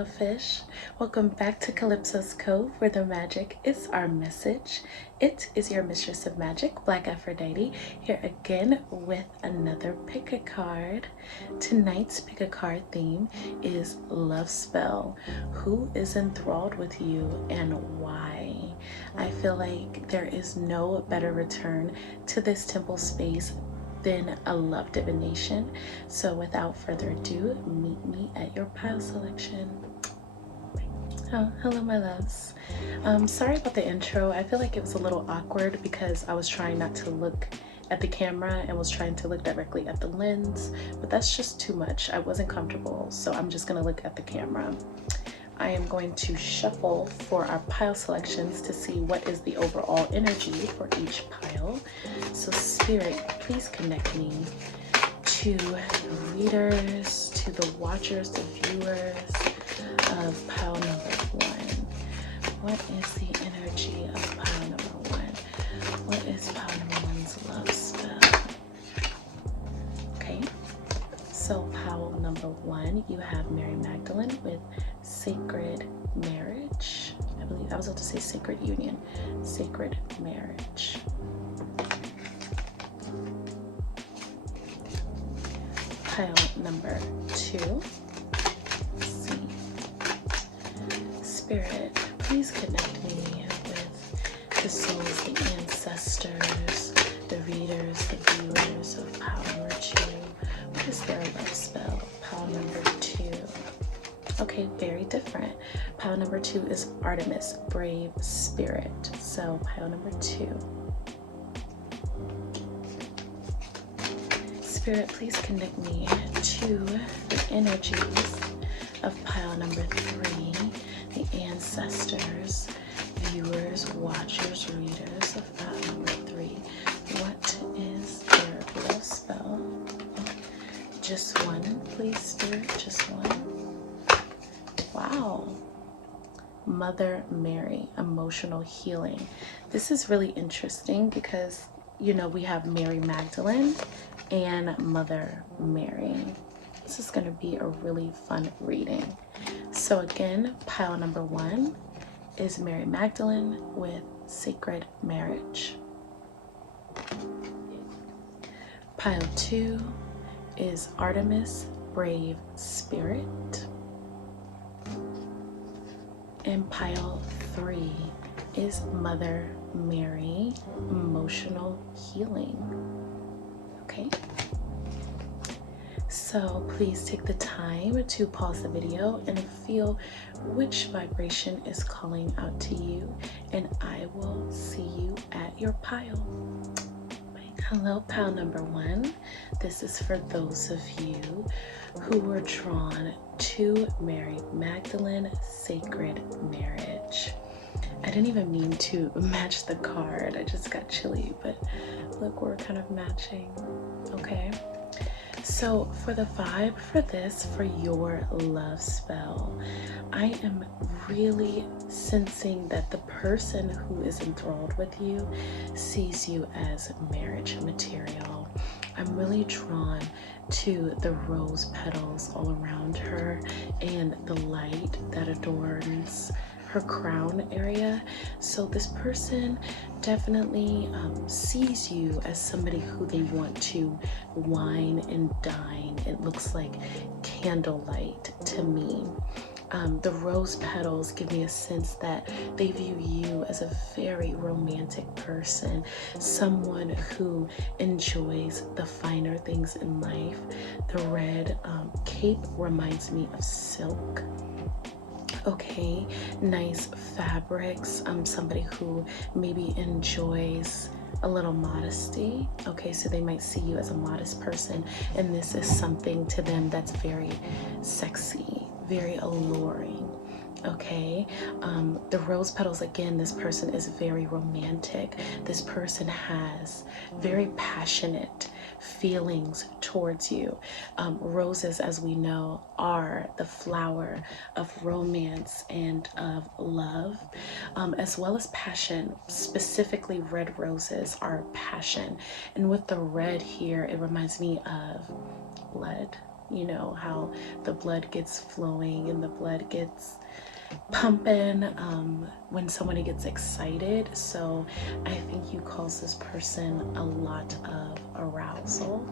little fish. Welcome back to Calypso's Cove, where the magic is our message. It is your mistress of magic, BlkAfroditee, here again with another pick a card. Tonight's pick a card theme is love spell. Who is enthralled with you and why? I feel like there is no better return to this temple space than a love divination. So without further ado, meet me at your pile selection. Oh, hello my loves. Sorry about the intro. I feel like it was a little awkward because I was trying not to look at the camera and was trying to look directly at the lens, but that's just too much. I wasn't comfortable, so I'm just gonna look at the camera. I am going to shuffle for our pile selections to see what is the overall energy for each pile. So Spirit, please connect me to the readers, to the watchers, the viewers of pile number 1. What is the energy of pile number 1? What is pile number 1's love spell? Okay, so pile number 1, you have Mary Magdalene with Sacred Marriage. I believe I was about to say Sacred Union. Sacred Marriage. Pile number 2. Let's see. Spirit, please connect me with the souls, the ancestors, the readers, the viewers of pile number 2. What is their love spell? Pile number 2. Okay, very different. Pile number 2 is Artemis, Brave Spirit. So pile number 2. Spirit, please connect me to the energies of pile number 3, the ancestors, viewers, watchers, readers of pile number 3. What is their love spell? Just one, please, Spirit, just one. Wow. Mother Mary, emotional healing. This is really interesting because, you know, we have Mary Magdalene and Mother Mary. This is going to be a really fun reading. So again, pile number 1 is Mary Magdalene with Sacred Marriage. Pile 2 is Artemis, Brave Spirit. And pile 3 is Mother Mary, emotional healing. Okay, so please take the time to pause the video and feel which vibration is calling out to you, and I will see you at your pile. Hello, pile number 1. This is for those of you who were drawn to Mary Magdalene, Sacred Marriage. I didn't even mean to match the card. I just got chilly, but look, we're kind of matching. Okay. So for the vibe for this, for your love spell, I am really sensing that the person who is enthralled with you sees you as marriage material. I'm really drawn to the rose petals all around her and the light that adorns her crown area. So this person definitely sees you as somebody who they want to wine and dine. It looks like candlelight to me. The rose petals give me a sense that they view you as a very romantic person, someone who enjoys the finer things in life. The red cape reminds me of silk. Okay, nice fabrics. Somebody who maybe enjoys a little modesty. Okay, so they might see you as a modest person, and this is something to them that's very sexy, very alluring. Okay, the rose petals, again, this person is very romantic. This person has very passionate feelings towards you. Roses, as we know, are the flower of romance and of love, as well as passion. Specifically, red roses are passion. And with the red here, it reminds me of blood. You know how the blood gets flowing and the blood gets pumping when somebody gets excited. So I think you cause this person a lot of arousal.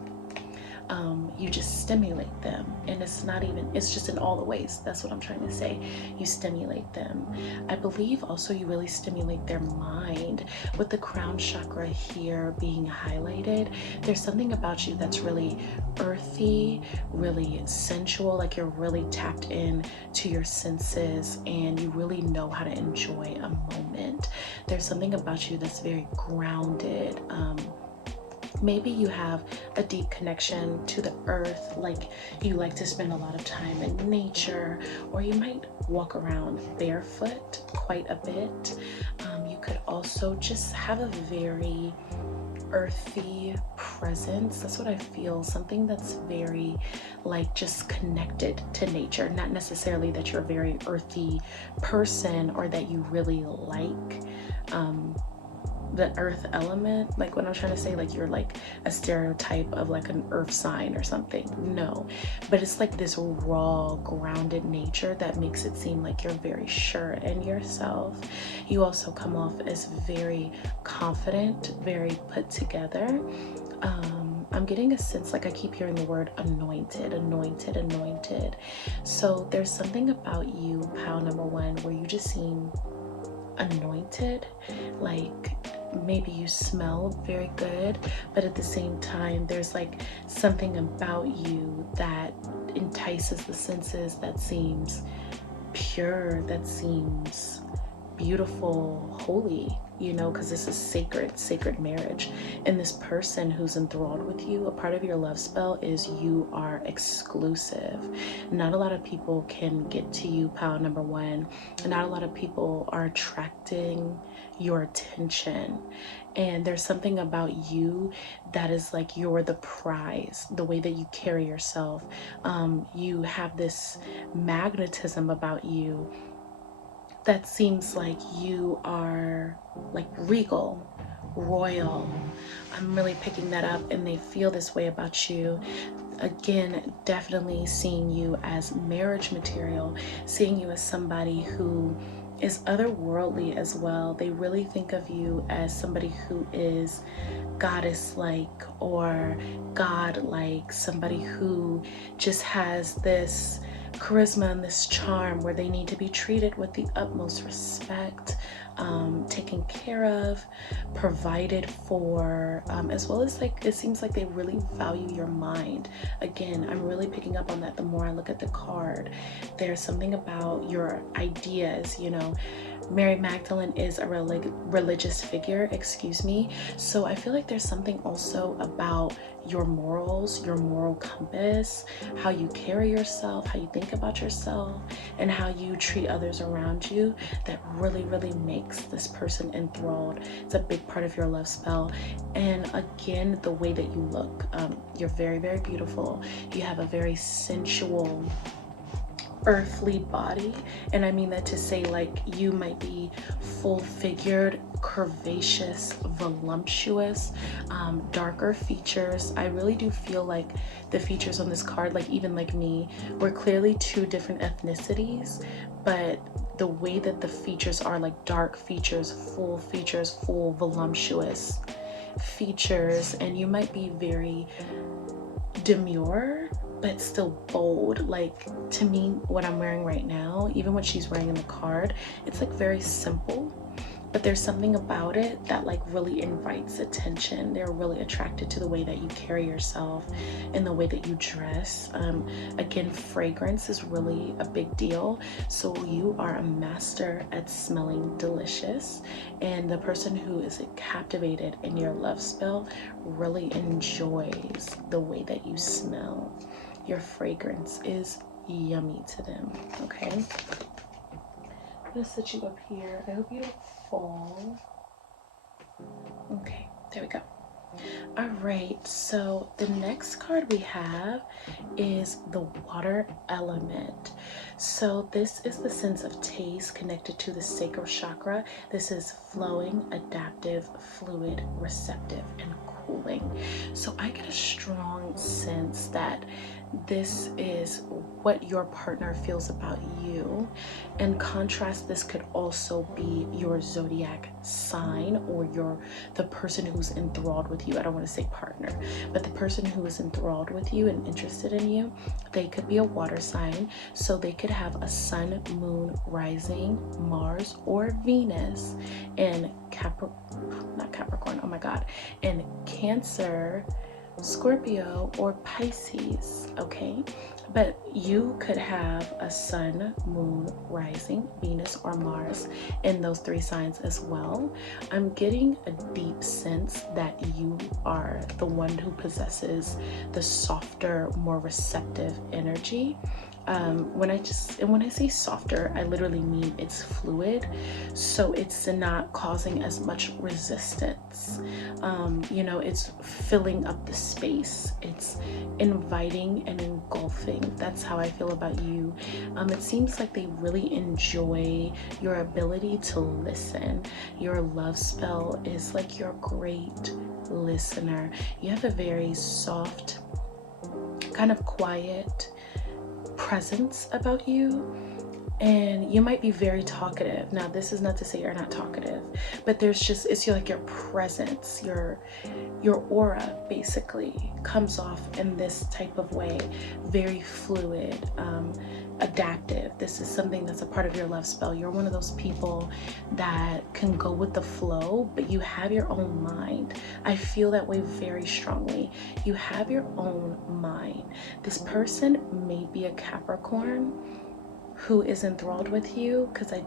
You just stimulate them, and it's not even, it's just in all the ways. That's what I'm trying to say. You stimulate them. I believe also you really stimulate their mind with the crown chakra here being highlighted. There's something about you that's really earthy, really sensual, like you're really tapped in to your senses and you really know how to enjoy a moment. There's something about you that's very grounded. Maybe you have a deep connection to the earth, like you like to spend a lot of time in nature, or you might walk around barefoot quite a bit. You could also just have a very earthy presence. That's what I feel, something that's very like just connected to nature. Not necessarily that you're a very earthy person or that you really like the earth element, like what I'm trying to say, like you're like a stereotype of like an earth sign or something. No, but it's like this raw, grounded nature that makes it seem like you're very sure in yourself. You also come off as very confident, very put together. I'm getting a sense, like I keep hearing the word anointed, anointed, anointed. So there's something about you, pile number one, where you just seem anointed. Like maybe you smell very good, but at the same time there's like something about you that entices the senses, that seems pure, that seems beautiful, holy, you know, because this is sacred marriage. And this person who's enthralled with you, a part of your love spell is you are exclusive. Not a lot of people can get to you, pile number one. Not a lot of people are attracting your attention. And there's something about you that is like you're the prize, the way that you carry yourself. You have this magnetism about you that seems like you are like regal, royal. I'm really picking that up, and they feel this way about you. Again, definitely seeing you as marriage material, seeing you as somebody who is otherworldly as well. They really think of you as somebody who is goddess-like or god-like, somebody who just has this charisma and this charm where they need to be treated with the utmost respect, taken care of, provided for, as well as like it seems like they really value your mind. Again, I'm really picking up on that the more I look at the card. There's something about your ideas, you know. Mary Magdalene is a religious figure, excuse me. So I feel like there's something also about your morals, your moral compass, how you carry yourself, how you think about yourself, and how you treat others around you that really, really makes this person enthralled. It's a big part of your love spell. And again, the way that you look, you're very, very beautiful. You have a very sensual, earthly body, and I mean that to say like you might be full-figured, curvaceous, voluptuous, darker features. I really do feel like the features on this card, like even like me, we're clearly two different ethnicities, but the way that the features are like dark features, full voluptuous features, and you might be very demure but still bold. Like to me, what I'm wearing right now, even what she's wearing in the card, it's like very simple, but there's something about it that like really invites attention. They're really attracted to the way that you carry yourself and the way that you dress. Again, fragrance is really a big deal. So you are a master at smelling delicious, and the person who is captivated in your love spell really enjoys the way that you smell. Your fragrance is yummy to them, okay? I'm gonna set you up here. I hope you don't fall. Okay, there we go. All right, so the next card we have is the water element. So this is the sense of taste connected to the sacral chakra. This is flowing, adaptive, fluid, receptive, and cooling. So I get a strong sense that this is what your partner feels about you. In contrast, this could also be your zodiac sign, or the person who's enthralled with you. I don't want to say partner, but the person who is enthralled with you and interested in you, they could be a water sign. So they could have a sun, moon, rising, Mars, or Venus in Capricorn, oh my God, in Cancer, Scorpio, or Pisces, okay? But you could have a sun, moon, rising, Venus, or Mars in those 3 signs as well. I'm getting a deep sense that you are the one who possesses the softer, more receptive energy. When I say softer, I literally mean it's fluid, so it's not causing as much resistance. You know, it's filling up the space, it's inviting and engulfing. That's how I feel about you. It seems like they really enjoy your ability to listen. Your love spell is like you're a great listener. You have a very soft, kind of quiet presence about you, and you might be very talkative. Now, this is not to say you're not talkative, but it's like your presence, your aura basically comes off in this type of way, very fluid, adaptive. This is something that's a part of your love spell. You're one of those people that can go with the flow, but you have your own mind. I feel that way very strongly. You have your own mind. This person may be a Capricorn who is enthralled with you, because I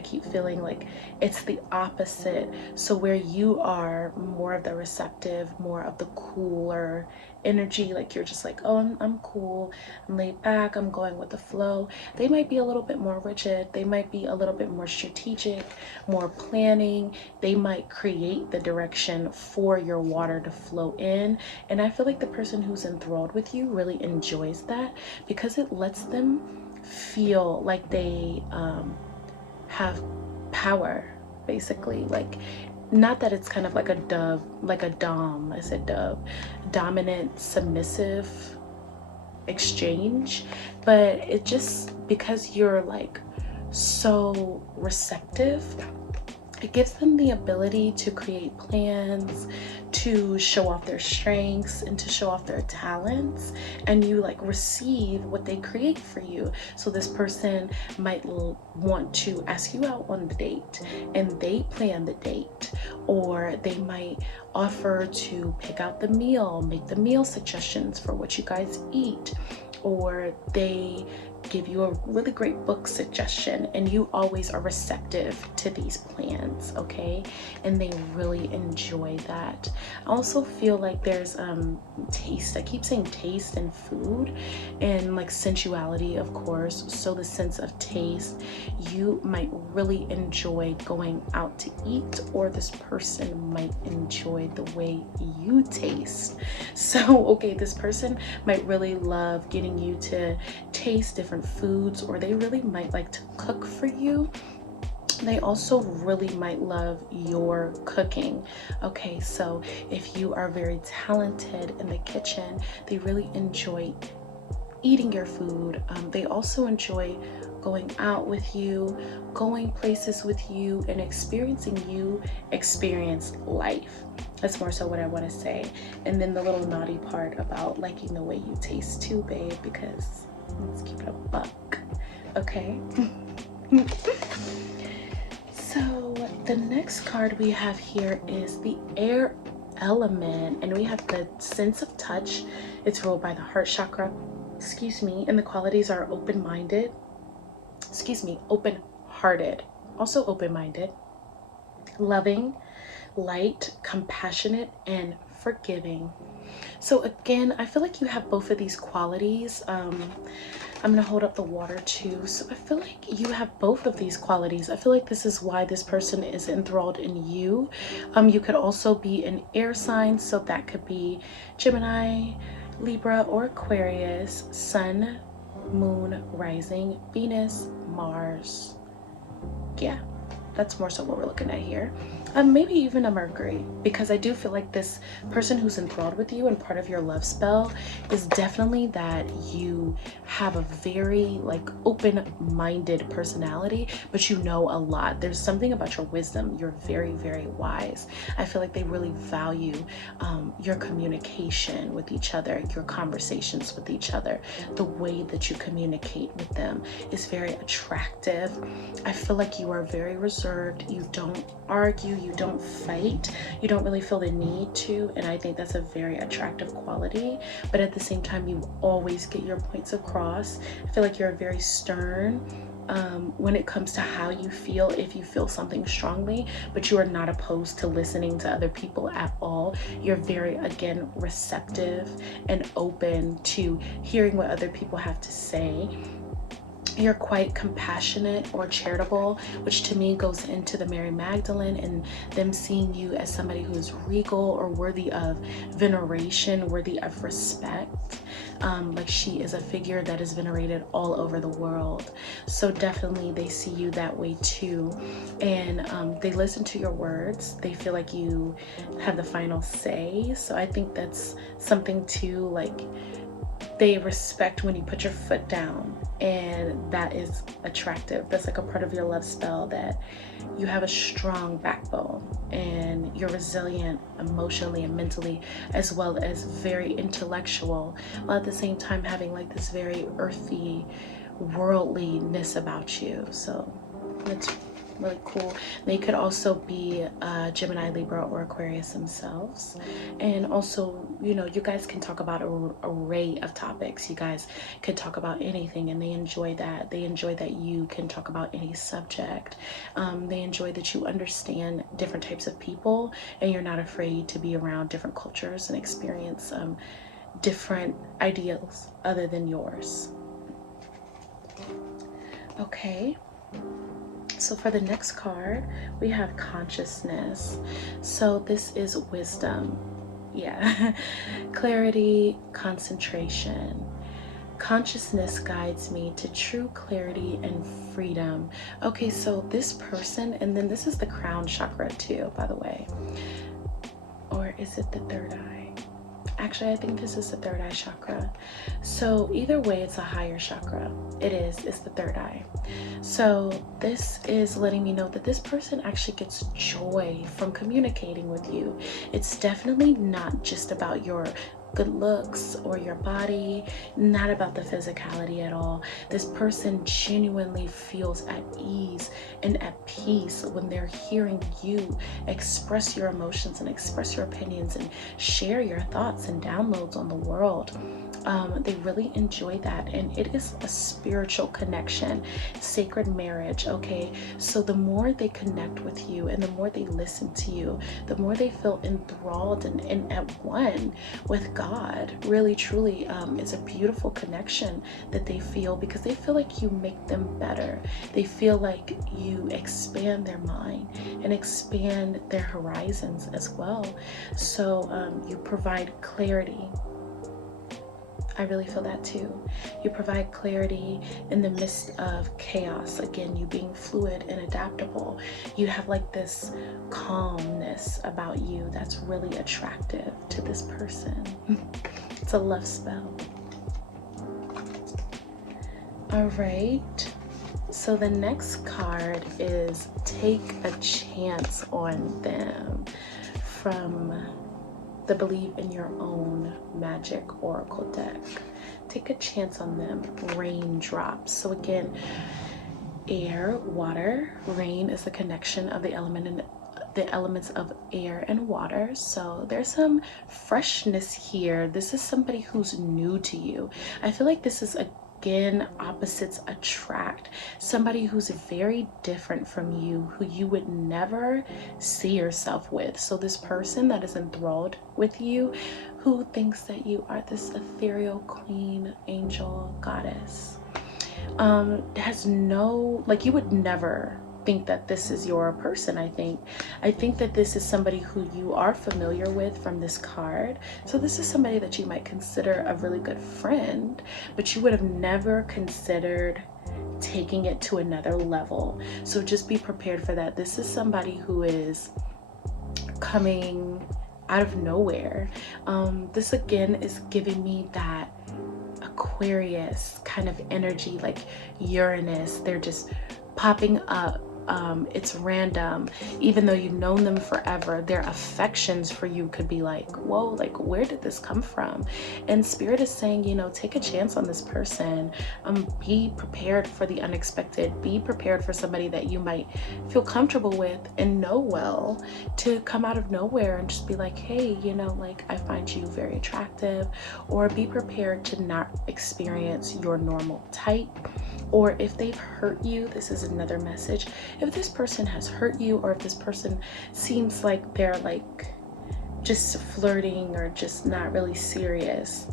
keep feeling like it's the opposite. So where you are more of the receptive, more of the cooler energy, like you're just like, oh, I'm cool, I'm laid back, I'm going with the flow. They might be a little bit more rigid. They might be a little bit more strategic, more planning. They might create the direction for your water to flow in. And I feel like the person who's enthralled with you really enjoys that, because it lets them feel like they have power, basically. Like, not that it's kind of like a dove, like a dom, I said dove, dominant, submissive exchange, but it just, because you're like so receptive, it gives them the ability to create plans, to show off their strengths and to show off their talents, and you like receive what they create for you. So this person might want to ask you out on the date, and they plan the date, or they might offer to pick out the meal, make the meal suggestions for what you guys eat, or they give you a really great book suggestion, and you always are receptive to these plans, okay? And they really enjoy that. I also feel like there's taste. I keep saying taste and food, and like sensuality, of course. So the sense of taste, you might really enjoy going out to eat, or this person might enjoy the way you taste. So okay, this person might really love getting you to taste different foods, or they really might like to cook for you. They also really might love your cooking. Okay, so if you are very talented in the kitchen, they really enjoy eating your food. They also enjoy going out with you, going places with you, and experiencing you experience life. That's more so what I want to say. And then the little naughty part about liking the way you taste too, babe, because let's keep it a buck, okay? So the next card we have here is the air element, and we have the sense of touch. It's ruled by the heart chakra, and the qualities are open-minded, open-hearted, also open-minded, loving, light, compassionate, and forgiving. So again, I feel like you have both of these qualities. I'm gonna hold up the water too. So I feel like you have both of these qualities. I feel like this is why this person is enthralled in you. You could also be an air sign, so that could be Gemini, Libra, or Aquarius, Sun, Moon, Rising, Venus, Mars. Yeah, that's more so what we're looking at here. maybe even a Mercury, because I do feel like this person who's enthralled with you and part of your love spell is definitely that you have a very like open-minded personality, but you know a lot. There's something about your wisdom. You're very, very wise. I feel like they really value your communication with each other, your conversations with each other, the way that you communicate with them is very attractive. I feel like you are very reserved. You don't argue, you don't fight, you don't really feel the need to, and I think that's a very attractive quality. But at the same time, you always get your points across. I feel like you're very stern when it comes to how you feel, if you feel something strongly, but you are not opposed to listening to other people at all. You're very, again, receptive and open to hearing what other people have to say. You're quite compassionate or charitable, which to me goes into the Mary Magdalene and them seeing you as somebody who's regal or worthy of veneration, worthy of respect. Like she is a figure that is venerated all over the world. So definitely they see you that way too. And they listen to your words. They feel like you have the final say. So I think that's something too, like they respect when you put your foot down, and that is attractive. That's like a part of your love spell, that you have a strong backbone and you're resilient emotionally and mentally, as well as very intellectual, while at the same time having like this very earthy worldliness about you. So that's really cool. They could also be Gemini, Libra, or Aquarius themselves. And also, you know, you guys can talk about an array of topics. You guys could talk about anything, and they enjoy that. They enjoy that you can talk about any subject. They enjoy that you understand different types of people, and you're not afraid to be around different cultures and experience different ideals other than yours. Okay. So for the next card, we have consciousness. So this is wisdom. Yeah. Clarity, concentration. Consciousness guides me to true clarity and freedom. Okay, so this person, and then this is the crown chakra too, by the way. Or is it the third eye? Actually, I think this is the third eye chakra. So either way, it's a higher chakra. It's the third eye. So this is letting me know that this person actually gets joy from communicating with you. It's definitely not just about your good looks or your body, not about the physicality at all. This person genuinely feels at ease and at peace when they're hearing you express your emotions and express your opinions and share your thoughts and downloads on the world. They really enjoy that, and it is a spiritual connection, sacred marriage. Okay, so the more they connect with you and the more they listen to you, the more they feel enthralled and at one with God. Really truly, it's a beautiful connection that they feel, because they feel like you make them better. They feel like you expand their mind and expand their horizons as well. So you provide clarity. I really feel that too. You provide clarity in the midst of chaos. Again, you being fluid and adaptable. You have like this calmness about you that's really attractive to this person. It's a love spell. All right. So the next card is Take a Chance on Them, from the Believe in Your Own Magick Oracle deck. Take a chance on them. Raindrops. So again, air, water. Rain is the connection of the elements of air and water. So there's some freshness here. This is somebody who's new to you. I feel like this is again, opposites attract. Somebody who's very different from you, who you would never see yourself with. So this person that is enthralled with you, who thinks that you are this ethereal queen, angel, goddess, has no, like, you would never think that this is your person. I think that this is somebody who you are familiar with from this card. So this is somebody that you might consider a really good friend, but you would have never considered taking it to another level. So just be prepared for that. This is somebody who is coming out of nowhere. This again is giving me that Aquarius kind of energy, like Uranus. They're just popping up. It's random. Even though you've known them forever, their affections for you could be like, whoa, like where did this come from? And Spirit is saying, you know, take a chance on this person. Be prepared for the unexpected. Be prepared for somebody that you might feel comfortable with and know well to come out of nowhere and just be like, hey, you know, like I find you very attractive. Or be prepared to not experience your normal type. Or if they've hurt you, this is another message. If this person has hurt you, or if this person seems like they're like just flirting or just not really serious,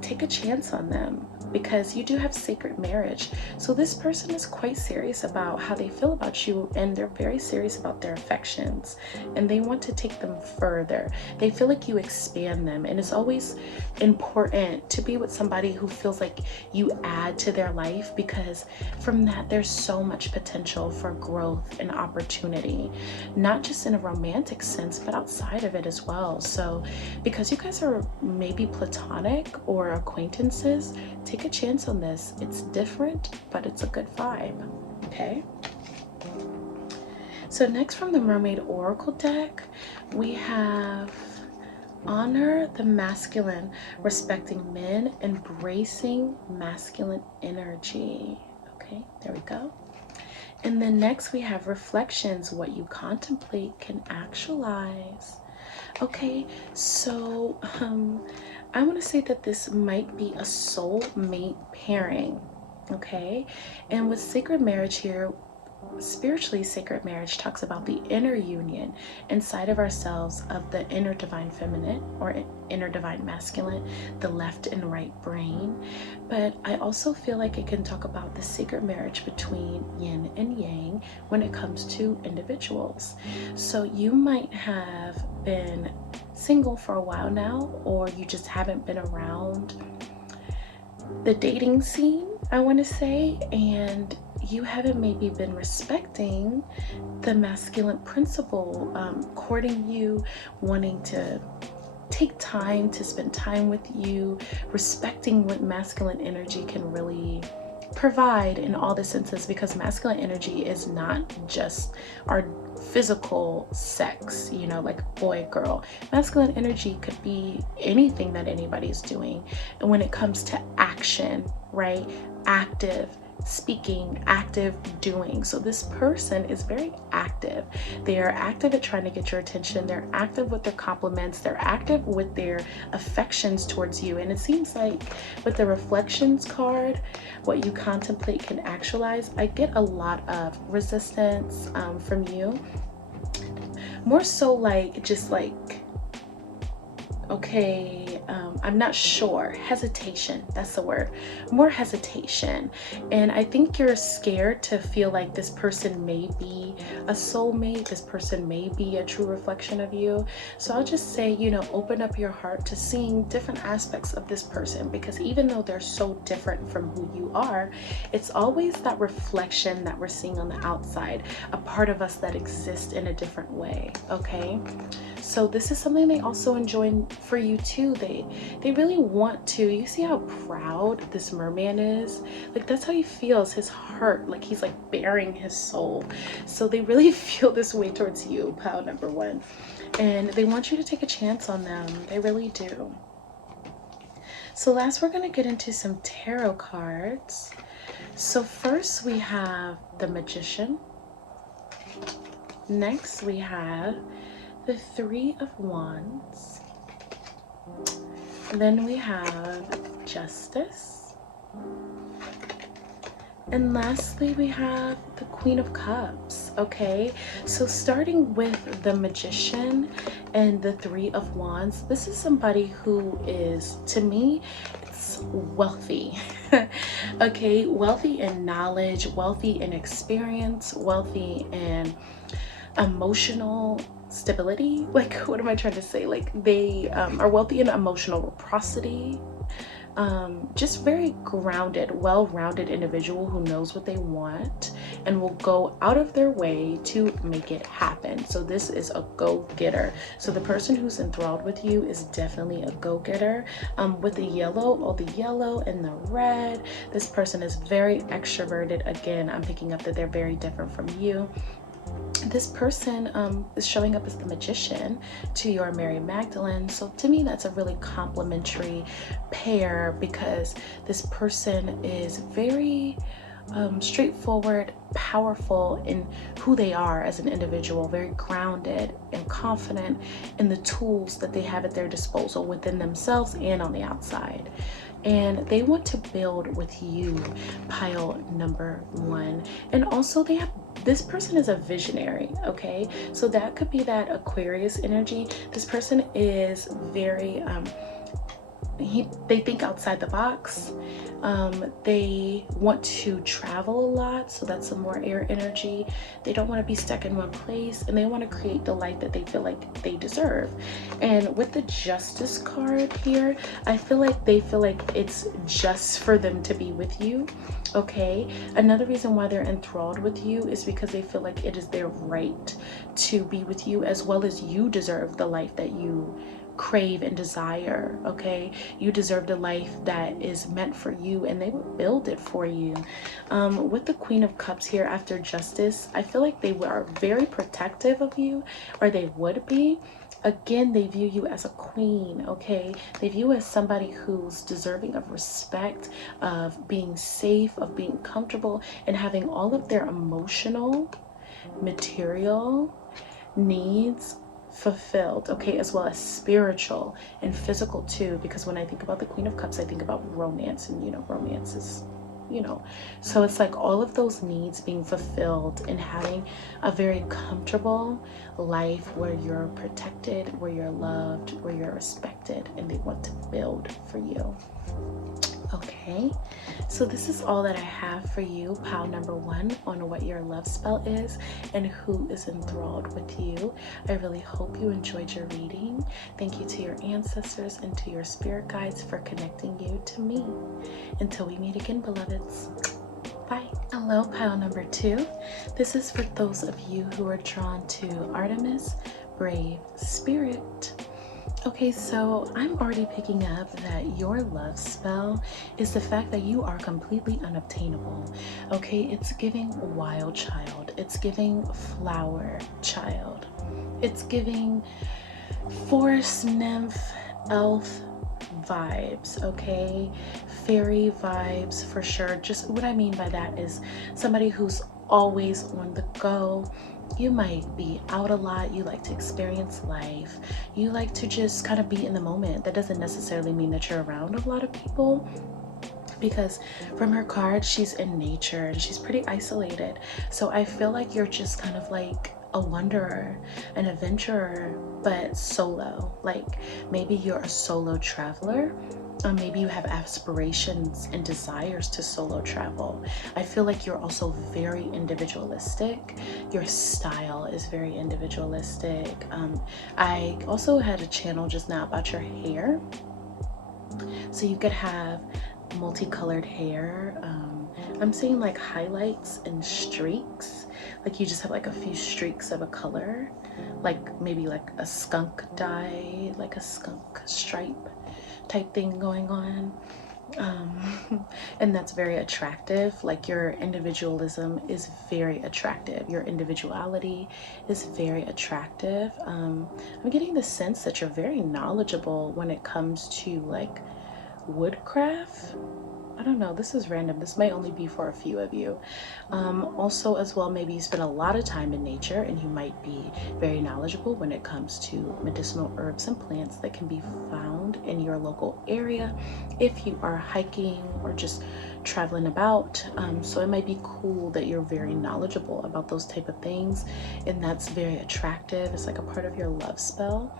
take a chance on them, because you do have sacred marriage. So this person is quite serious about how they feel about you, and they're very serious about their affections, and they want to take them further. They feel like you expand them, and it's always important to be with somebody who feels like you add to their life, because from that there's so much potential for growth and opportunity, not just in a romantic sense but outside of it as well. So because you guys are maybe platonic or acquaintances, take a chance on this. It's different, but it's a good vibe. Okay, so next from the Mermaid Oracle deck, we have honor the masculine, respecting men, embracing masculine energy. Okay, there we go. And then next we have reflections, what you contemplate can actualize. Okay, so I want to say that this might be a soulmate pairing. Okay, and with sacred marriage here, spiritually sacred marriage talks about the inner union inside of ourselves of the inner divine feminine or inner divine masculine, the left and right brain. But I also feel like it can talk about the sacred marriage between yin and yang when it comes to individuals. So you might have been single for a while now, or you just haven't been around the dating scene, I want to say, and you haven't maybe been respecting the masculine principle, courting you, wanting to take time to spend time with you, respecting what masculine energy can really provide in all the senses, because masculine energy is not just our physical sex, you know, like boy, girl. Masculine energy could be anything that anybody's doing. And when it comes to action, right, active speaking, active doing. So this person is very active. They are active at trying to get your attention. They're active with their compliments. They're active with their affections towards you. And it seems like with the reflections card, what you contemplate can actualize. I get a lot of resistance from you. More so like, just like, okay, I'm not sure. Hesitation, that's the word. More hesitation. And I think you're scared to feel like this person may be a soulmate. This person may be a true reflection of you. So I'll just say, you know, open up your heart to seeing different aspects of this person, because even though they're so different from who you are, it's always that reflection that we're seeing on the outside, a part of us that exists in a different way. Okay, so this is something they also enjoy for you too. They really want to. You see how proud this merman is? Like, that's how he feels, his heart, like he's like bearing his soul. So they really feel this way towards you, pile number one, and they want you to take a chance on them. They really do. So last, we're going to get into some tarot cards. So first we have the Magician. Next we have the Three of Wands. Then we have Justice. And lastly, we have the Queen of Cups. Okay, so starting with the Magician and the Three of Wands, this is somebody who is, to me, it's wealthy. Okay, wealthy in knowledge, wealthy in experience, wealthy in emotional stability. Like, what am I trying to say? Like, they are wealthy in emotional reciprocity. just very grounded, well-rounded individual who knows what they want and will go out of their way to make it happen. So this is a go-getter. So the person who's enthralled with you is definitely a go-getter. With the yellow, all the yellow and the red, this person is very extroverted. Again, I'm picking up that they're very different from you. This person is showing up as the magician to your Mary Magdalene. So to me, that's a really complimentary pair, because this person is very straightforward, powerful in who they are as an individual, very grounded and confident in the tools that they have at their disposal within themselves and on the outside. And they want to build with you, pile number 1. And also this person is a visionary, okay? So that could be that Aquarius energy. This person is very, they think outside the box. They want to travel a lot, so that's some more air energy. They don't want to be stuck in one place, and they want to create the life that they feel like they deserve. And with the Justice card here, I feel like they feel like it's just for them to be with you, okay? Another reason why they're enthralled with you is because they feel like it is their right to be with you, as well as you deserve the life that you crave and desire, okay? You deserve the life that is meant for you, and they will build it for you. With the Queen of Cups here after Justice, I feel like they are very protective of you, or they would be. Again, they view you as a queen, okay? They view you as somebody who's deserving of respect, of being safe, of being comfortable, and having all of their emotional, material needs fulfilled, okay, as well as spiritual and physical too, because when I think about the Queen of Cups, I think about romance, and romance is, so it's like all of those needs being fulfilled and having a very comfortable life where you're protected, where you're loved, where you're respected, and they want to build for you. Okay, so this is all that I have for you, pile number 1, on what your love spell is and who is enthralled with you. I really hope you enjoyed your reading. Thank you to your ancestors and to your spirit guides for connecting you to me. Until we meet again, beloveds. Bye. Hello, pile number 2. This is for those of you who are drawn to Artemis, brave spirit. Okay, so I'm already picking up that your love spell is the fact that you are completely unobtainable. Okay, it's giving wild child. It's giving flower child. It's giving forest nymph, elf vibes, okay? Fairy vibes for sure. Just what I mean by that is somebody who's always on the go. You might be out a lot. You like to experience life. You like to just kind of be in the moment. That doesn't necessarily mean that you're around a lot of people, because from her card, she's in nature and she's pretty isolated. So I feel like you're just kind of like a wanderer, an adventurer, but solo. Like maybe you're a solo traveler. Maybe you have aspirations and desires to solo travel. I feel like you're also very individualistic. Your style is very individualistic. I also had a channel just now about your hair. So you could have multicolored hair. I'm seeing like highlights and streaks. Like you just have like a few streaks of a color. Like maybe like a skunk dye, like a skunk stripe type thing going on, and that's very attractive. Like your individualism is very attractive. Your individuality is very attractive. I'm getting the sense that you're very knowledgeable when it comes to like woodcraft. I don't know, this is random. This might only be for a few of you. Also as well, maybe you spend a lot of time in nature and you might be very knowledgeable when it comes to medicinal herbs and plants that can be found in your local area if you are hiking or just traveling about. So it might be cool that you're very knowledgeable about those type of things, and that's very attractive. It's like a part of your love spell.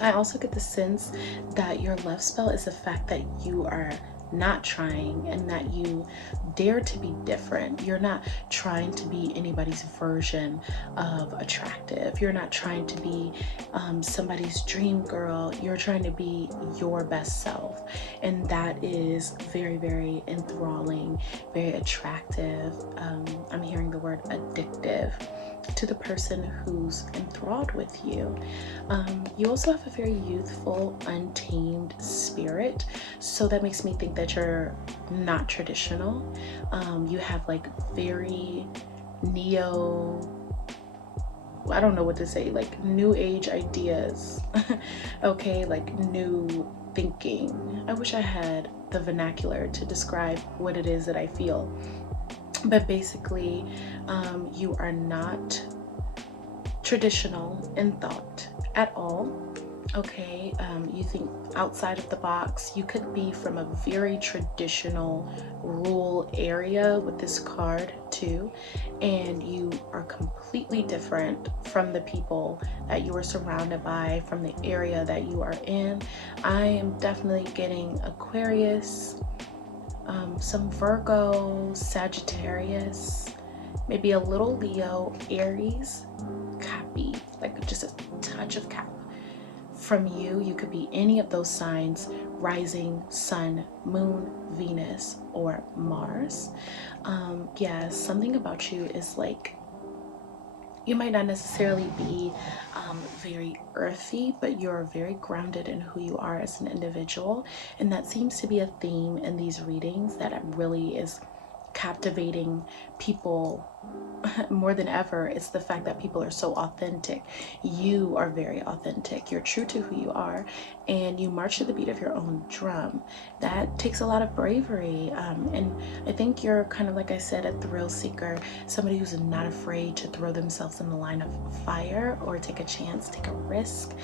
I also get the sense that your love spell is the fact that you are not trying, and that you dare to be different. You're not trying to be anybody's version of attractive. You're not trying to be somebody's dream girl. You're trying to be your best self, and that is very, very enthralling, very attractive. I'm hearing the word addictive to the person who's enthralled with you. You also have a very youthful, untamed spirit, so that makes me think that you're not traditional. You have like very I don't know what to say, like new age ideas. Okay, like new thinking. I wish I had the vernacular to describe what it is that I feel. But basically, you are not traditional in thought at all. Okay, you think outside of the box. You could be from a very traditional rural area with this card too, and you are completely different from the people that you are surrounded by, from the area that you are in. I am definitely getting Aquarius, some Virgo, Sagittarius, maybe a little Leo, Aries, Cappy, like just a touch of Cap. From you, you could be any of those signs: rising, sun, moon, Venus, or Mars. Yeah, something about you is like, you might not necessarily be very earthy, but you're very grounded in who you are as an individual. And that seems to be a theme in these readings that really is captivating people more than ever. It's the fact that people are so authentic. You are very authentic. You're true to who you are, and you march to the beat of your own drum. That takes a lot of bravery, and I think you're kind of, like I said, a thrill seeker, somebody who's not afraid to throw themselves in the line of fire or take a chance, take a risk.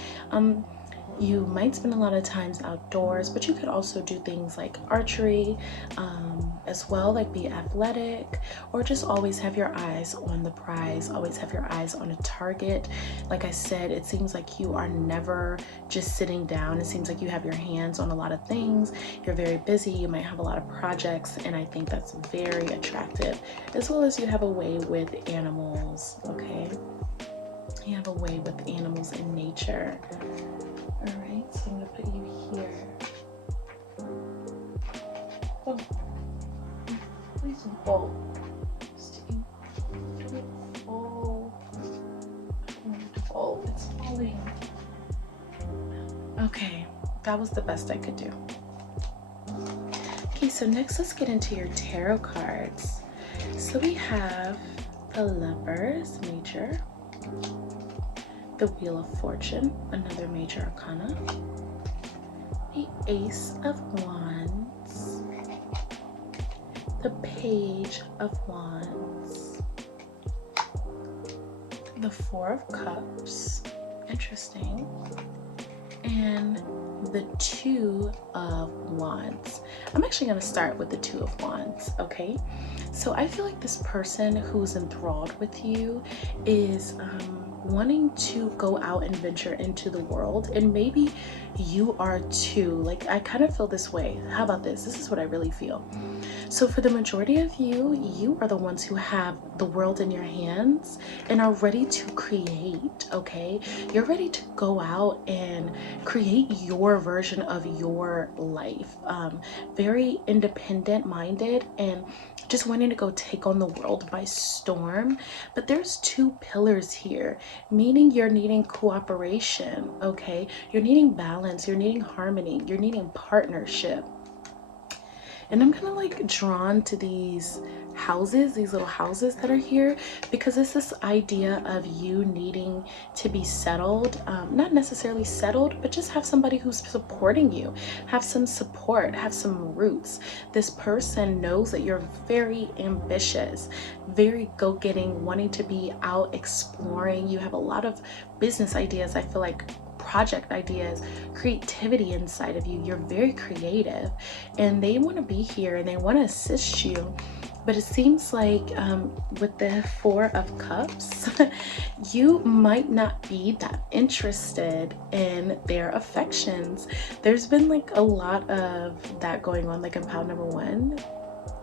You might spend a lot of times outdoors, but you could also do things like archery as well, like be athletic, or just always have your eyes on the prize, always have your eyes on a target. Like I said, it seems like you are never just sitting down. It seems like you have your hands on a lot of things. You're very busy. You might have a lot of projects, and I think that's very attractive, as well as you have a way with animals. Okay, you have a way with animals in nature. All right, so I'm gonna put you here. Oh, please don't fall. Don't fall. Don't fall. It's falling. Okay, that was the best I could do. Okay, so next let's get into your tarot cards. So we have the Lovers, major. The Wheel of Fortune, another major arcana. The Ace of Wands. The Page of Wands. The Four of Cups. Interesting. And the Two of Wands. I'm actually going to start with the Two of Wands, okay? So I feel like this person who's enthralled with you is wanting to go out and venture into the world, and maybe you are too. Like, I kind of feel this way. How about this? This is what I really feel. So for the majority of you, you are the ones who have the world in your hands and are ready to create, okay? You're ready to go out and create your version of your life. Very independent minded and just wanting to go take on the world by storm. But there's two pillars here, meaning you're needing cooperation, okay? You're needing balance, you're needing harmony, you're needing partnership. And I'm kind of like drawn to these houses, these little houses that are here, because it's this idea of you needing to be settled, not necessarily settled, but just have somebody who's supporting you, have some support, have some roots. This person knows that you're very ambitious, very go-getting, wanting to be out exploring. You have a lot of business ideas, I feel like, project ideas, creativity inside of you. You're very creative, and they want to be here and they want to assist you But it seems like with the Four of Cups, you might not be that interested in their affections. There's been like a lot of that going on, like in pile number one.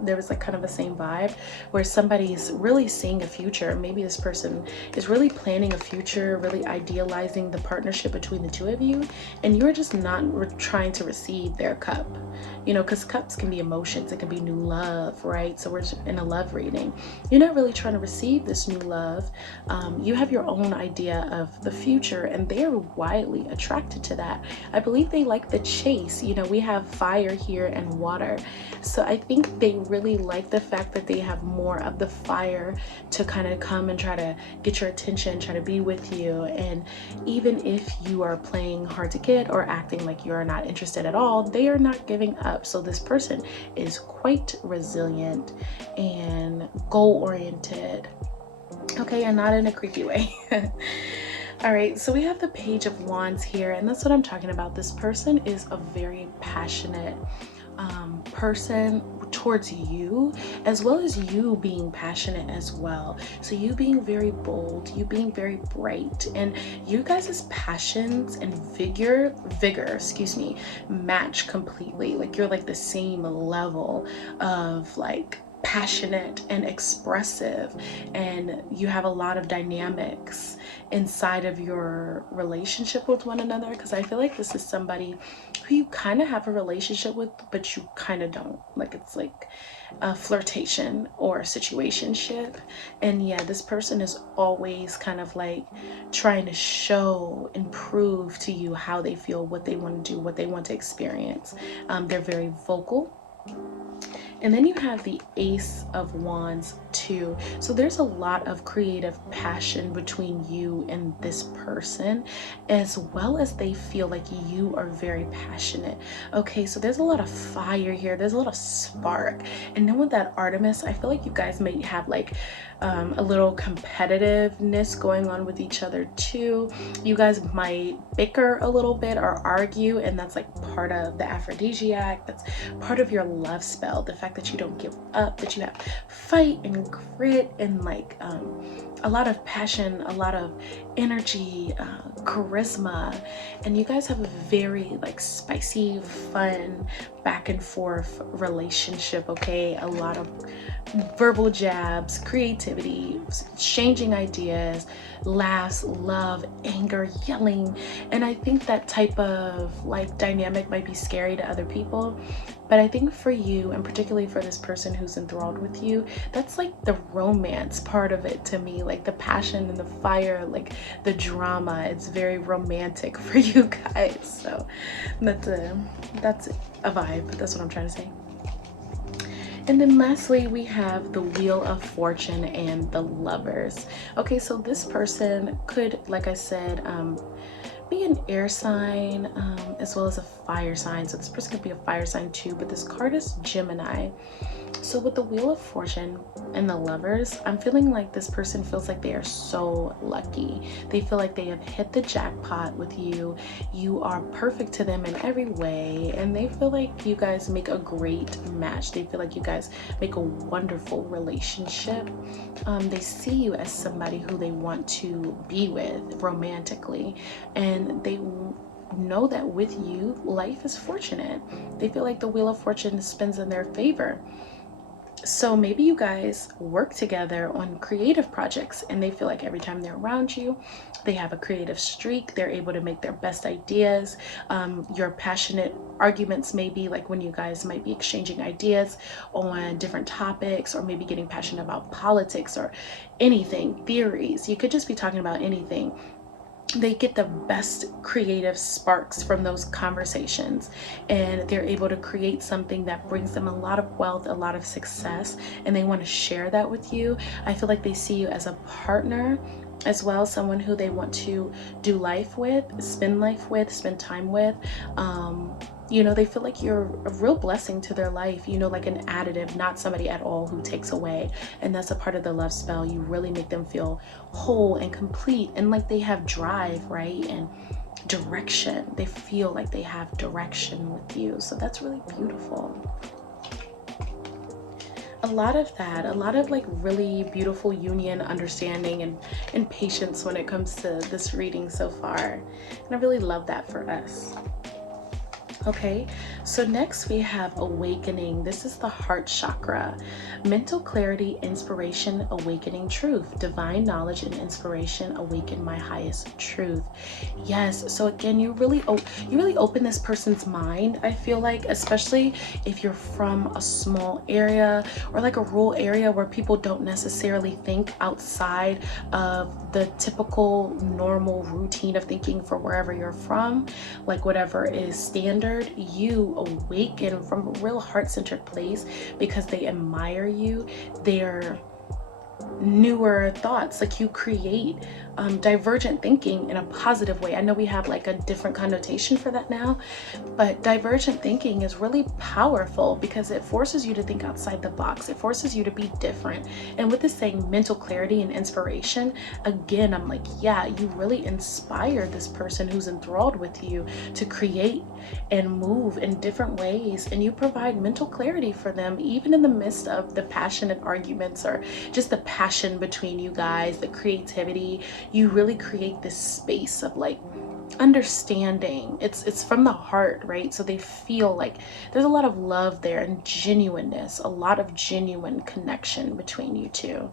There was like kind of the same vibe where somebody's really seeing a future. Maybe this person is really planning a future, really idealizing the partnership between the two of you, and you're just not trying to receive their cup, you know, because cups can be emotions, it can be new love, right? So we're in a love reading. You're not really trying to receive this new love. You have your own idea of the future, and they are wildly attracted to that. I believe they like the chase. You know, we have fire here and water, so I think they really like the fact that they have more of the fire to kind of come and try to get your attention, try to be with you. And even if you are playing hard to get or acting like you're not interested at all, they are not giving up. So this person is quite resilient and goal-oriented, okay, and not in a creepy way. All right, so we have the Page of Wands here, and that's what I'm talking about. This person is a very passionate person towards you, as well as you being passionate as well. So you being very bold, you being very bright, and you guys' passions and vigor, excuse me, match completely. Like you're like the same level of like passionate and expressive, and you have a lot of dynamics inside of your relationship with one another, because I feel like this is somebody who you kind of have a relationship with, but you kind of don't. Like it's like a flirtation or a situationship. And yeah, this person is always kind of like trying to show and prove to you how they feel, what they want to do, what they want to experience. They're very vocal. And then you have the Ace of Wands too. So there's a lot of creative passion between you and this person, as well as they feel like you are very passionate. Okay, so there's a lot of fire here. There's a lot of spark. And then with that Artemis, I feel like you guys may have like a little competitiveness going on with each other too. You guys might bicker a little bit or argue, and that's like part of the aphrodisiac. That's part of your love spell, the fact that you don't give up, that you have fight and grit and like a lot of passion, a lot of energy, charisma, and you guys have a very like spicy, fun, back and forth relationship. Okay, a lot of verbal jabs, creativity, exchanging ideas, laughs, love, anger, yelling. And I think that type of like dynamic might be scary to other people, but I think for you, and particularly for this person who's enthralled with you, that's like the romance part of it to me, like the passion and the fire, like the drama. It's very romantic for you guys. So that's a vibe. That's what I'm trying to say. And then lastly, we have the Wheel of Fortune and the Lovers. Okay, so this person could, like I said, be an air sign as well as a fire sign. So this person could be a fire sign too, but this card is Gemini. So with the Wheel of Fortune and the Lovers, I'm feeling like this person feels like they are so lucky. They feel like they have hit the jackpot with you. You are perfect to them in every way, and they feel like you guys make a great match. They feel like you guys make a wonderful relationship. They see you as somebody who they want to be with romantically, and they know that with you, life is fortunate. They feel like the Wheel of Fortune spins in their favor. So maybe you guys work together on creative projects, and they feel like every time they're around you, they have a creative streak. They're able to make their best ideas. Your passionate arguments may be like when you guys might be exchanging ideas on different topics, or maybe getting passionate about politics or anything, theories. You could just be talking about anything. They get the best creative sparks from those conversations, and they're able to create something that brings them a lot of wealth, a lot of success, and they want to share that with you. I feel like they see you as a partner as well, someone who they want to do life with, spend time with. You know, they feel like you're a real blessing to their life, you know, like an additive, not somebody at all who takes away. And that's a part of the love spell. You really make them feel whole and complete, and like they have drive, right? And direction. They feel like they have direction with you. So that's really beautiful. a lot of that, a lot of like really beautiful union, understanding, and patience when it comes to this reading so far. And I really love that for us. Okay, so next we have awakening. This is the heart chakra. Mental clarity, inspiration, awakening truth. Divine knowledge and inspiration awaken my highest truth. Yes, so again, you really open this person's mind, I feel like, especially if you're from a small area or like a rural area where people don't necessarily think outside of the typical normal routine of thinking for wherever you're from, like whatever is standard. You awaken from a real heart-centered place because they admire you, their newer thoughts. Like you create divergent thinking in a positive way. I know we have like a different connotation for that now, but divergent thinking is really powerful because it forces you to think outside the box. It forces you to be different. And with this saying mental clarity and inspiration, again, I'm like, yeah, you really inspire this person who's enthralled with you to create and move in different ways, and you provide mental clarity for them even in the midst of the passionate arguments or just the passion between you guys, the creativity. You really create this space of like understanding. It's from the heart, right? So they feel like there's a lot of love there and genuineness, a lot of genuine connection between you two.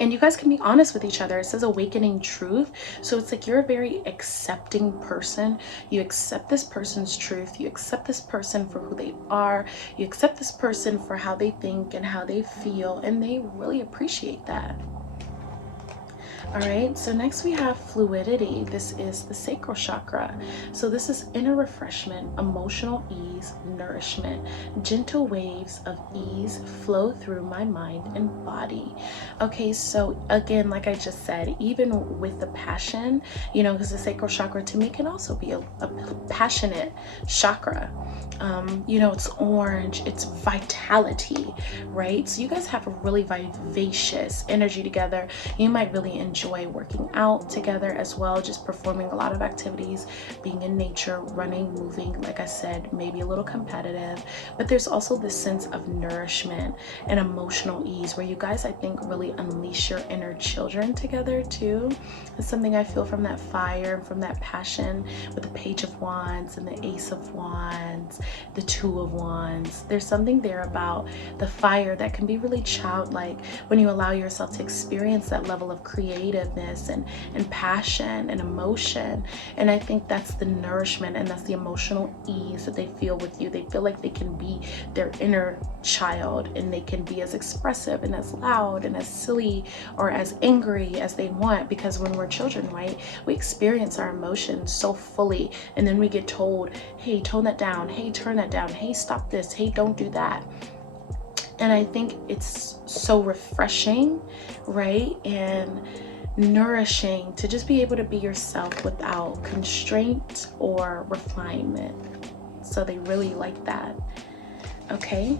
And you guys can be honest with each other. It says awakening truth. So it's like you're a very accepting person. You accept this person's truth. You accept this person for who they are. You accept this person for how they think and how they feel. And they really appreciate that. All right, so next we have fluidity. This is the sacral chakra. So this is inner refreshment, emotional ease, nourishment. Gentle waves of ease flow through my mind and body. Okay, so again, like I just said, even with the passion, you know, because the sacral chakra to me can also be a passionate chakra. You know, it's orange, it's vitality, right? So you guys have a really vivacious energy together. You might really enjoy working out together as well, just performing a lot of activities, being in nature, running, moving, like I said, maybe a little competitive. But there's also this sense of nourishment and emotional ease where you guys, I think, really unleash your inner children together too. It's something I feel from that fire and from that passion with the Page of Wands and the Ace of Wands, the Two of Wands. There's something there about the fire that can be really childlike when you allow yourself to experience that level of creativeness and passion and emotion. And I think that's the nourishment and that's the emotional ease that they feel with you. They feel like they can be their inner child and they can be as expressive and as loud and as silly or as angry as they want, because when we're children, right, we experience our emotions so fully, and then we get told, hey, tone that down, hey, turn that down, hey, stop this, hey, don't do that. And I think it's so refreshing, right, and nourishing to just be able to be yourself without constraint or refinement. So they really like that. Okay,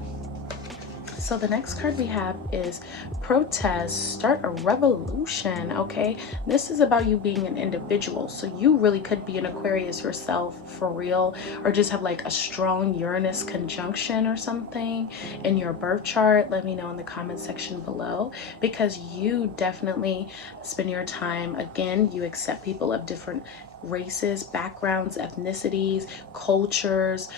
so the next card we have is protest, start a revolution. Okay, this is about you being an individual. So you really could be an Aquarius yourself for real, or just have like a strong Uranus conjunction or something in your birth chart. Let me know in the comment section below, because you definitely spend your time, again, you accept people of different races, backgrounds, ethnicities, cultures.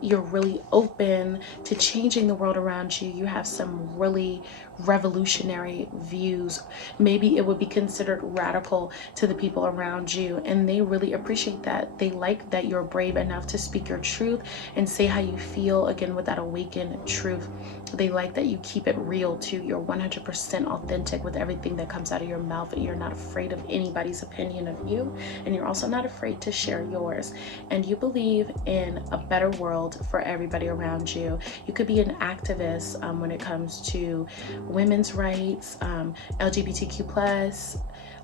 You're really open to changing the world around you. You have some really revolutionary views. Maybe it would be considered radical to the people around you, and they really appreciate that. They like that you're brave enough to speak your truth and say how you feel, again, with that awakened truth. They like that you keep it real too. You're 100% authentic with everything that comes out of your mouth, and you're not afraid of anybody's opinion of you, and you're also not afraid to share yours. And you believe in a better world for everybody around you. You could be an activist when it comes to women's rights, LGBTQ plus,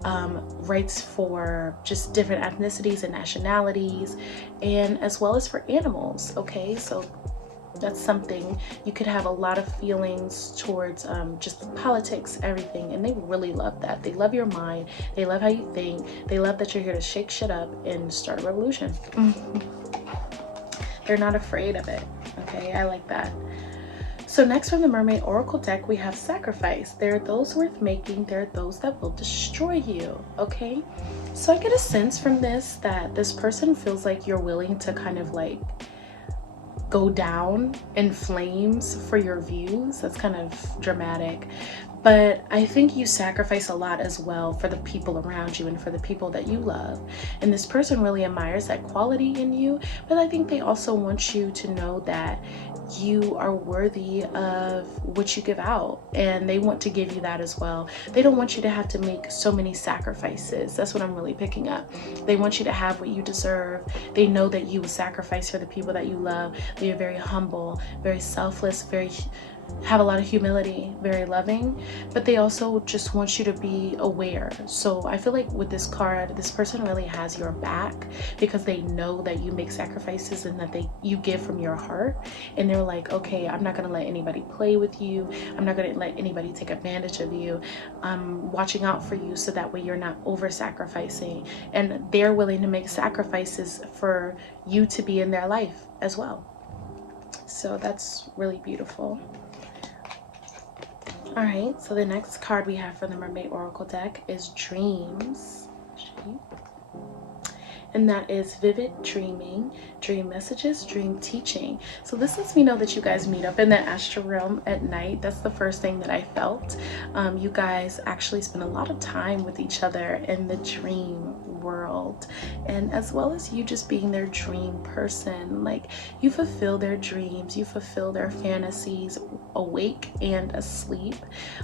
rights for just different ethnicities and nationalities, and as well as for animals. Okay, so that's something. You could have a lot of feelings towards just politics, everything, and they really love that. They love your mind, they love how you think, they love that you're here to shake shit up and start a revolution. They're not afraid of it. Okay, I like that. So next from the Mermaid Oracle deck, we have sacrifice. There are those worth making. There are those that will destroy you. Okay. So I get a sense from this that this person feels like you're willing to kind of like go down in flames for your views. That's kind of dramatic. But I think you sacrifice a lot as well for the people around you and for the people that you love. And this person really admires that quality in you, but I think they also want you to know that you are worthy of what you give out, and they want to give you that as well. They don't want you to have to make so many sacrifices. That's what I'm really picking up. They want you to have what you deserve. They know that you will sacrifice for the people that you love. They are very humble, very selfless, have a lot of humility, very loving, but they also just want you to be aware. So I feel like with this card, this person really has your back because they know that you make sacrifices and that you give from your heart, and they're like, okay, I'm not going to let anybody play with you. I'm not going to let anybody take advantage of you. I'm watching out for you so that way you're not over sacrificing, and they're willing to make sacrifices for you to be in their life as well. So that's really beautiful. All right, so the next card we have for the Mermaid Oracle deck is Dreams. And that is vivid dreaming, dream messages, dream teaching. So this lets me know that you guys meet up in the astral realm at night. That's the first thing that I felt. You guys actually spend a lot of time with each other in the dream world, and as well as you just being their dream person. Like, you fulfill their dreams, you fulfill their fantasies, awake and asleep.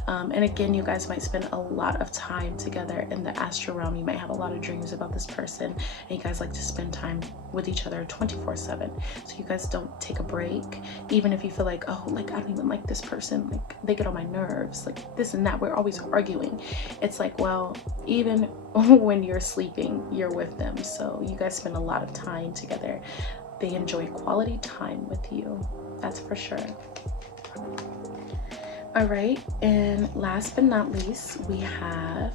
And again, you guys might spend a lot of time together in the astral realm. You might have a lot of dreams about this person, and you guys like to spend time with each other 24/7. So you guys don't take a break, even if you feel like, oh, like I don't even like this person, like they get on my nerves, like this and that, we're always arguing. It's like, well, even when you're sleeping, you're with them. So you guys spend a lot of time together. They enjoy quality time with you, that's for sure. All right, and last but not least, we have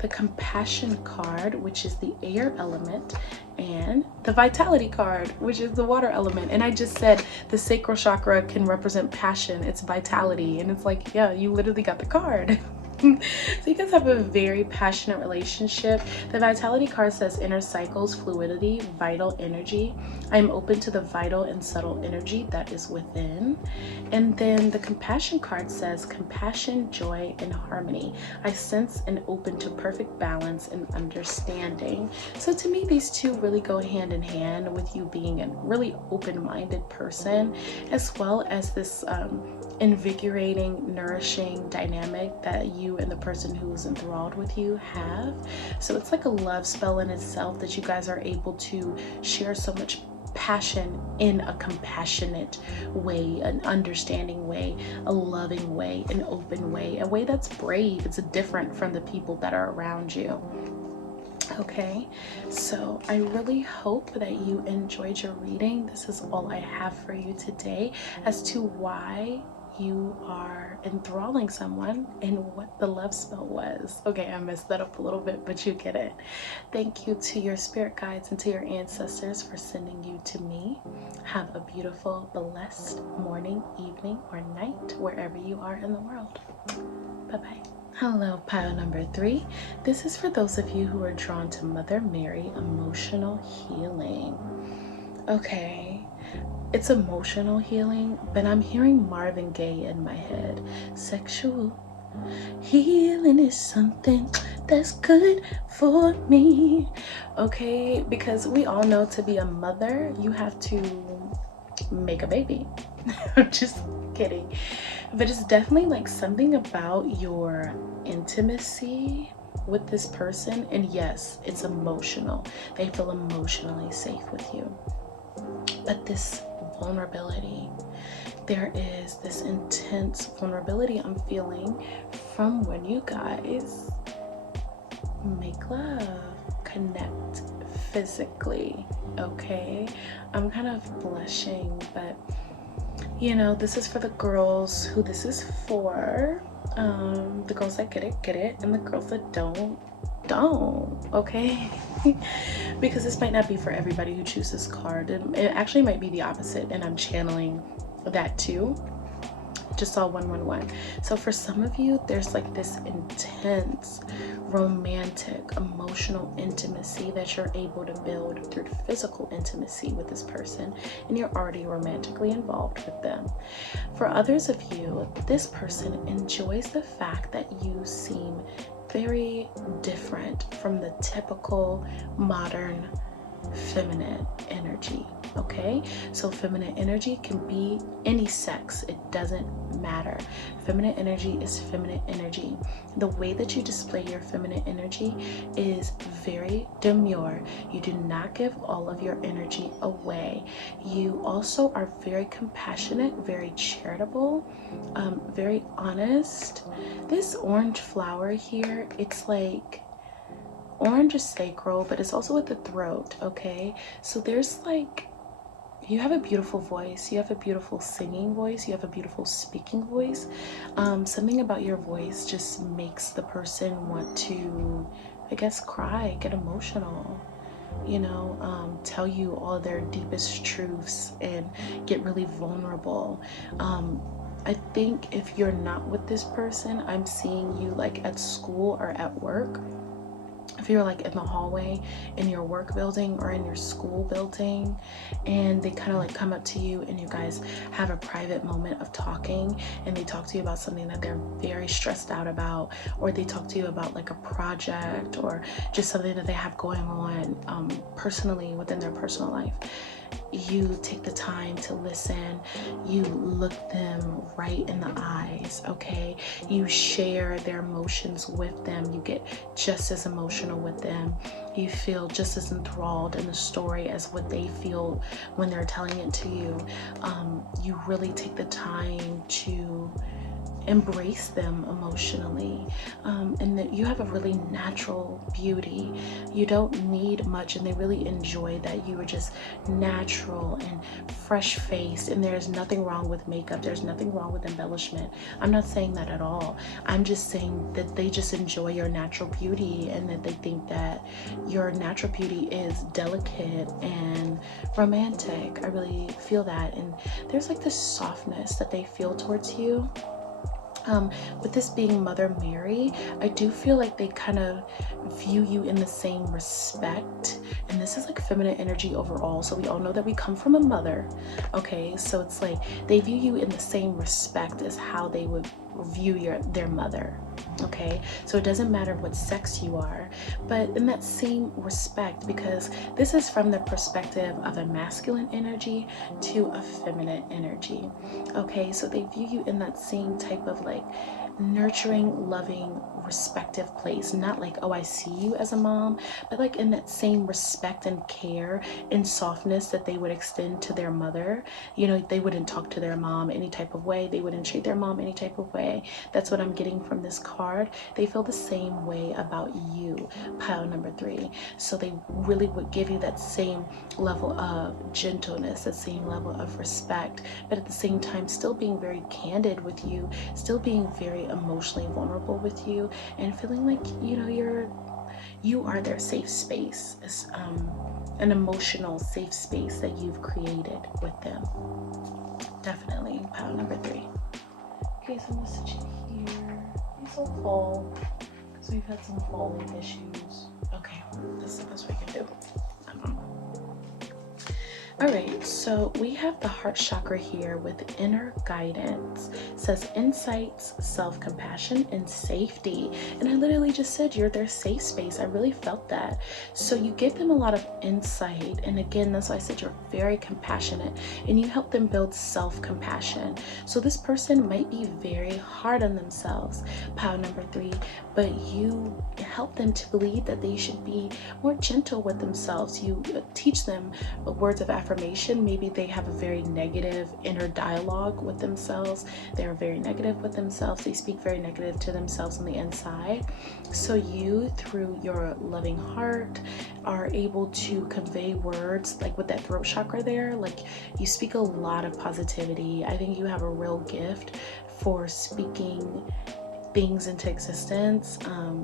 the Compassion card, which is the air element, and the Vitality card, which is the water element. And I just said the sacral chakra can represent passion, it's vitality, and it's like, yeah, you literally got the card. So you guys have a very passionate relationship. The Vitality card says inner cycles, fluidity, vital energy. I'm open to the vital and subtle energy that is within. And then the Compassion card says compassion, joy, and harmony. I sense and open to perfect balance and understanding. So to me, these two really go hand in hand with you being a really open-minded person, as well as this invigorating, nourishing dynamic that you and the person who is enthralled with you have. So it's like a love spell in itself, that you guys are able to share so much passion in a compassionate way, an understanding way, a loving way, an open way, a way that's brave. It's different from the people that are around you. Okay, so I really hope that you enjoyed your reading. This is all I have for you today as to why you are enthralling someone and what the love spell was. Okay, I messed that up a little bit, but you get it. Thank you to your spirit guides and to your ancestors for sending you to me. Have a beautiful, blessed morning, evening, or night, wherever you are in the world. Bye-bye. Hello, pile number 3. This is for those of you who are drawn to Mother Mary emotional healing. Okay, it's emotional healing, but I'm hearing Marvin Gaye in my head. Sexual healing is something that's good for me. Okay, because we all know to be a mother, you have to make a baby. I'm just kidding. But it's definitely like something about your intimacy with this person. And yes, it's emotional. They feel emotionally safe with you. But this vulnerability, there is this intense vulnerability I'm feeling from when you guys make love, connect physically. Okay, I'm kind of blushing, but you know, this is for the girls who this is for. The girls that get it, and the girls that don't, okay? Because this might not be for everybody who chooses card, and it actually might be the opposite, and I'm channeling that too. just saw 111. So for some of you, there's like this intense romantic emotional intimacy that you're able to build through physical intimacy with this person, and you're already romantically involved with them. For others of you, this person enjoys the fact that you seem very different from the typical modern feminine energy. Okay, so feminine energy can be any sex, it doesn't matter. Feminine energy is feminine energy. The way that you display your feminine energy is very demure. You do not give all of your energy away. You also are very compassionate, very charitable, very honest. This orange flower here, it's like orange is sacral, but it's also at the throat. Okay, so there's like, you have a beautiful voice, you have a beautiful singing voice, you have a beautiful speaking voice. Something about your voice just makes the person want to, I guess, cry, get emotional, you know, tell you all their deepest truths and get really vulnerable. I think if you're not with this person, I'm seeing you like at school or at work. If you're like in the hallway in your work building or in your school building, and they kind of like come up to you and you guys have a private moment of talking, and they talk to you about something that they're very stressed out about, or they talk to you about like a project or just something that they have going on personally within their personal life. You take the time to listen, you look them right in the eyes, okay? You share their emotions with them, you get just as emotional with them, you feel just as enthralled in the story as what they feel when they're telling it to you. You really take the time to embrace them emotionally, and that you have a really natural beauty. You don't need much, and they really enjoy that you are just natural and fresh faced, and there's nothing wrong with makeup, there's nothing wrong with embellishment. I'm not saying that at all. I'm just saying that they just enjoy your natural beauty, and that they think that your natural beauty is delicate and romantic. I really feel that, and there's like this softness that they feel towards you. With this being Mother Mary, I do feel like they kind of view you in the same respect, and this is like feminine energy overall, so we all know that we come from a mother, okay? So it's like they view you in the same respect as how they would view their mother, okay? So it doesn't matter what sex you are, but in that same respect, because this is from the perspective of a masculine energy to a feminine energy, okay? So they view you in that same type of like nurturing, loving, respective place. Not like, oh, I see you as a mom, but like in that same respect and care and softness that they would extend to their mother. You know, they wouldn't talk to their mom any type of way, they wouldn't treat their mom any type of way. That's what I'm getting from this card. They feel the same way about you, pile number 3. So they really would give you that same level of gentleness, that same level of respect, but at the same time still being very candid with you, still being very emotionally vulnerable with you, and feeling like, you know, you are their safe space. It's an emotional safe space that you've created with them. Definitely pile number 3. Okay, so message here. You're so full because we've had some falling issues. Okay, that's the best we can do. All right, so we have the heart chakra here with inner guidance. It says insights, self-compassion, and safety. And I literally just said you're their safe space. I really felt that. So you give them a lot of insight. And again, that's why I said you're very compassionate, and you help them build self-compassion. So this person might be very hard on themselves, pile number 3, but you help them to believe that they should be more gentle with themselves. You teach them words of affirmation. Maybe they have a very negative inner dialogue with themselves. They're very negative with themselves. They speak very negative to themselves on the inside. So you, through your loving heart, are able to convey words like with that throat chakra there. Like you speak a lot of positivity. I think you have a real gift for speaking things into existence.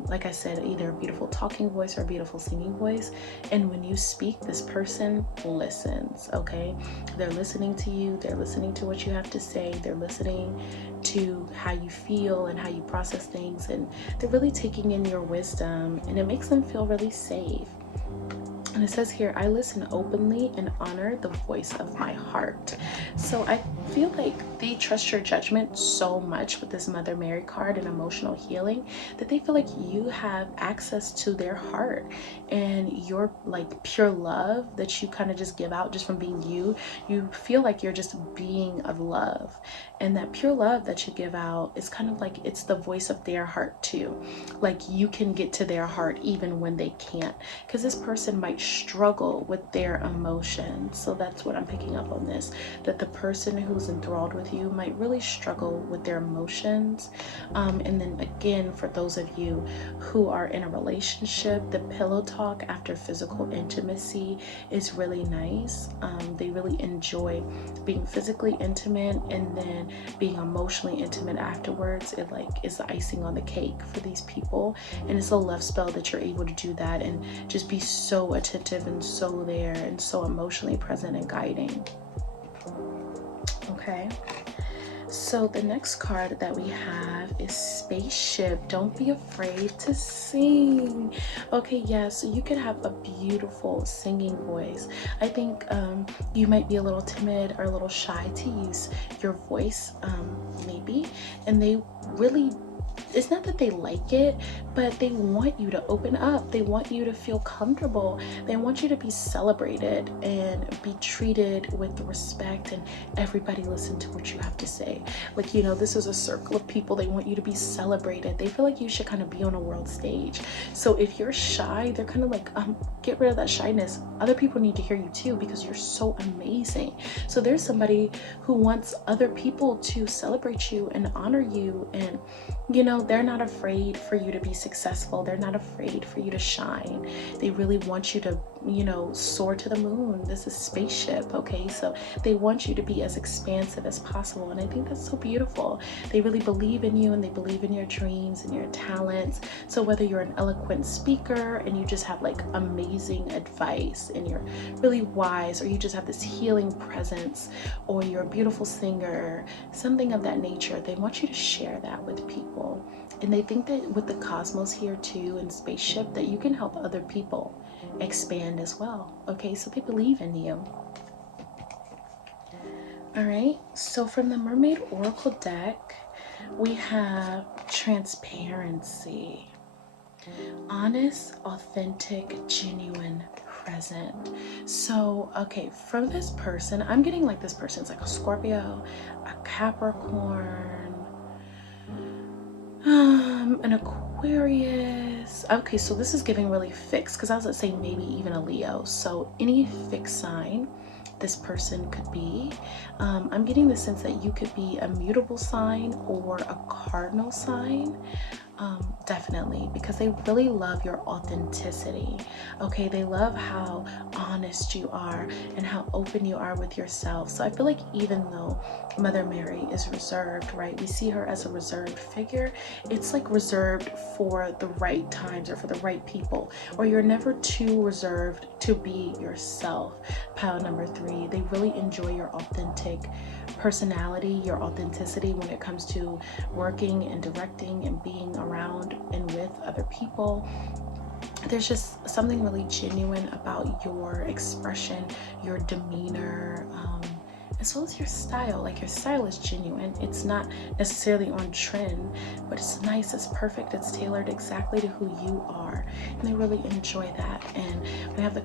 Like I said, either a beautiful talking voice or a beautiful singing voice. And when you speak, this person listens, okay? They're listening to you. They're listening to what you have to say. They're listening to how you feel and how you process things. And they're really taking in your wisdom, and it makes them feel really safe. And it says here, I listen openly and honor the voice of my heart. So I feel like they trust your judgment so much with this Mother Mary card and emotional healing that they feel like you have access to their heart, and your like pure love that you kind of just give out just from being you. You feel like you're just being of love, and that pure love that you give out is kind of like it's the voice of their heart too. Like you can get to their heart even when they can't, because this person might struggle with their emotions. So that's what I'm picking up on this, that the person who's enthralled with you might really struggle with their emotions. And then again, for those of you who are in a relationship, the pillow talk after physical intimacy is really nice. They really enjoy being physically intimate, and then being emotionally intimate afterwards. It like is the icing on the cake for these people, and it's a love spell that you're able to do that and just be so attentive and so there and so emotionally present and guiding. Okay, so the next card that we have is Spaceship. Don't be afraid to sing. Okay, yeah, so you could have a beautiful singing voice. I think you might be a little timid or a little shy to use your voice, maybe, and they really, it's not that they like it, but they want you to open up. They want you to feel comfortable. They want you to be celebrated and be treated with respect, and everybody listen to what you have to say. Like, you know, this is a circle of people. They want you to be celebrated. They feel like you should kind of be on a world stage. So if you're shy, they're kind of like, get rid of that shyness. Other people need to hear you too, because you're so amazing. So there's somebody who wants other people to celebrate you and honor you, and you know, they're not afraid for you to be successful. They're not afraid for you to shine. They really want you to, you know, soar to the moon. This is Spaceship, okay? So they want you to be as expansive as possible, and I think that's so beautiful. They really believe in you, and they believe in your dreams and your talents. So whether you're an eloquent speaker and you just have like amazing advice and you're really wise, or you just have this healing presence, or you're a beautiful singer, something of that nature, they want you to share that with people. And they think that with the cosmos here too and Spaceship, that you can help other people expand as well. Okay, so they believe in you. All right, so from the Mermaid Oracle deck, we have Transparency. Honest, authentic, genuine, present. So, okay, from this person, I'm getting like this person's like a Scorpio, a Capricorn, an Aquarius. Okay, so this is giving really fixed, because I was gonna say maybe even a Leo. So any fixed sign this person could be. I'm getting the sense that you could be a mutable sign or a cardinal sign. Definitely, because they really love your authenticity. Okay, they love how honest you are and how open you are with yourself. So I feel like even though Mother Mary is reserved, right, we see her as a reserved figure, it's like reserved for the right times or for the right people, or you're never too reserved to be yourself. Pile number 3, they really enjoy your authentic personality, your authenticity when it comes to working and directing and being around and with other people. There's just something really genuine about your expression, your demeanor, as well as your style. Like, your style is genuine. It's not necessarily on trend, but it's nice, it's perfect, it's tailored exactly to who you are, and they really enjoy that. And we have the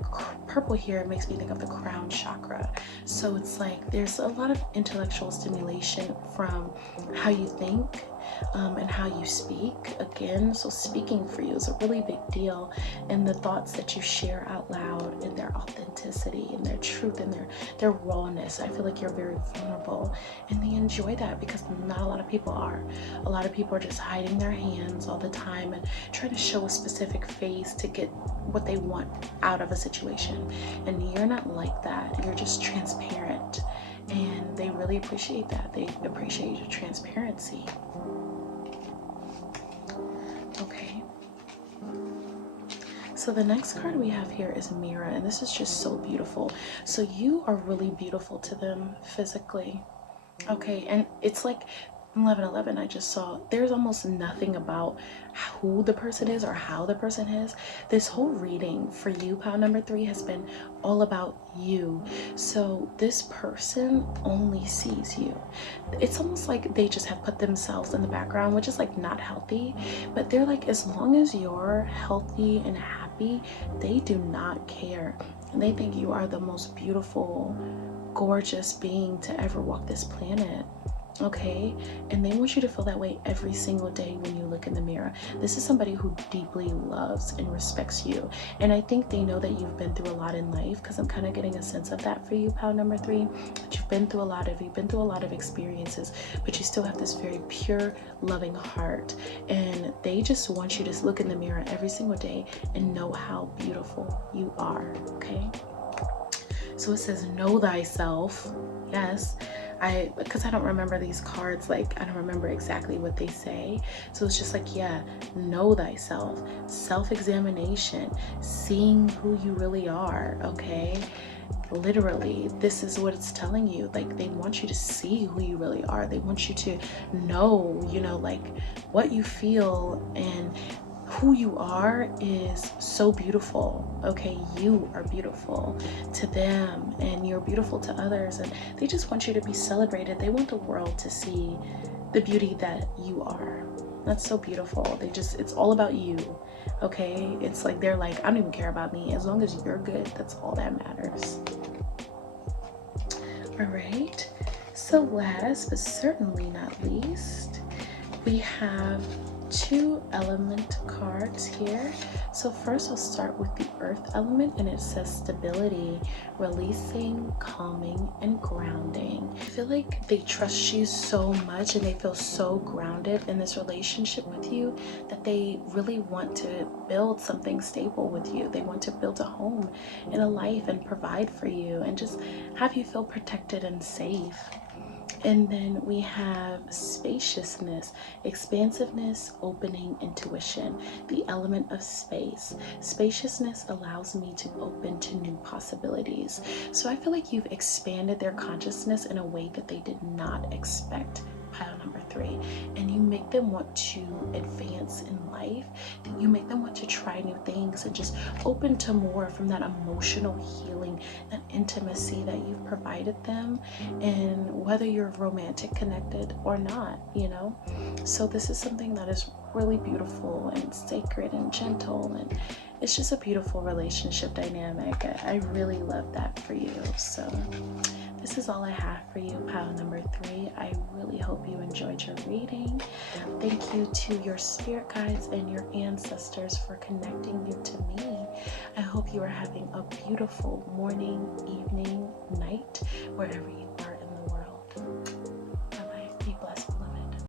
purple here, it makes me think of the crown chakra. So it's like there's a lot of intellectual stimulation from how you think, and how you speak. Again, so speaking for you is a really big deal, and the thoughts that you share out loud, and their authenticity and their truth and their rawness. I feel like you're very vulnerable, and they enjoy that, because not a lot of people are. A lot of people are just hiding their hands all the time and trying to show a specific face to get what they want out of a situation, and you're not like that. You're just transparent, and they really appreciate that. They appreciate your transparency. So the next card we have here is Mirror, and this is just so beautiful. So you are really beautiful to them physically. Okay, and it's like 1111, I just saw there's almost nothing about who the person is or how the person is. This whole reading for you, pile number 3, has been all about you. So this person only sees you. It's almost like they just have put themselves in the background, which is like not healthy, but they're like, as long as you're healthy and happy, they do not care. And they think you are the most beautiful, gorgeous being to ever walk this planet. Okay, and they want you to feel that way every single day when you look in the mirror. This is somebody who deeply loves and respects you, and I think they know that you've been through a lot in life, because I'm kind of getting a sense of that for you, pile number 3, that you've been through a lot of experiences, but you still have this very pure, loving heart, and they just want you to look in the mirror every single day and know how beautiful you are. Okay, so it says know thyself. Yes, because I don't remember these cards, like I don't remember exactly what they say, so it's just like, yeah, know thyself, self-examination, seeing who you really are. Okay, literally, this is what it's telling you. Like, they want you to see who you really are. They want you to know, you know, like what you feel, and who you are is so beautiful. Okay, you are beautiful to them, and you're beautiful to others, and they just want you to be celebrated. They want the world to see the beauty that you are. That's so beautiful. It's all about you. Okay, it's like they're like, I don't even care about me, as long as you're good, that's all that matters. All right, so last but certainly not least, we have 2 element cards here. So first I'll start with the earth element, and it says stability, releasing, calming, and grounding. I feel like they trust you so much, and they feel so grounded in this relationship with you that they really want to build something stable with you. They want to build a home and a life and provide for you and just have you feel protected and safe. And then we have spaciousness, expansiveness, opening, intuition, the element of space. Spaciousness allows me to open to new possibilities. So I feel like you've expanded their consciousness in a way that they did not expect, pile number 3, and you make them want to advance in life. You make them want to try new things and just open to more from that emotional healing, that intimacy that you've provided them, and whether you're romantic connected or not, you know. So this is something that is really beautiful and sacred and gentle, and it's just a beautiful relationship dynamic. I really love that for you. So this is all I have for you, pile number 3. I really hope you enjoyed your reading. Thank you to your spirit guides and your ancestors for connecting you to me. I hope you are having a beautiful morning, evening, night, wherever you are.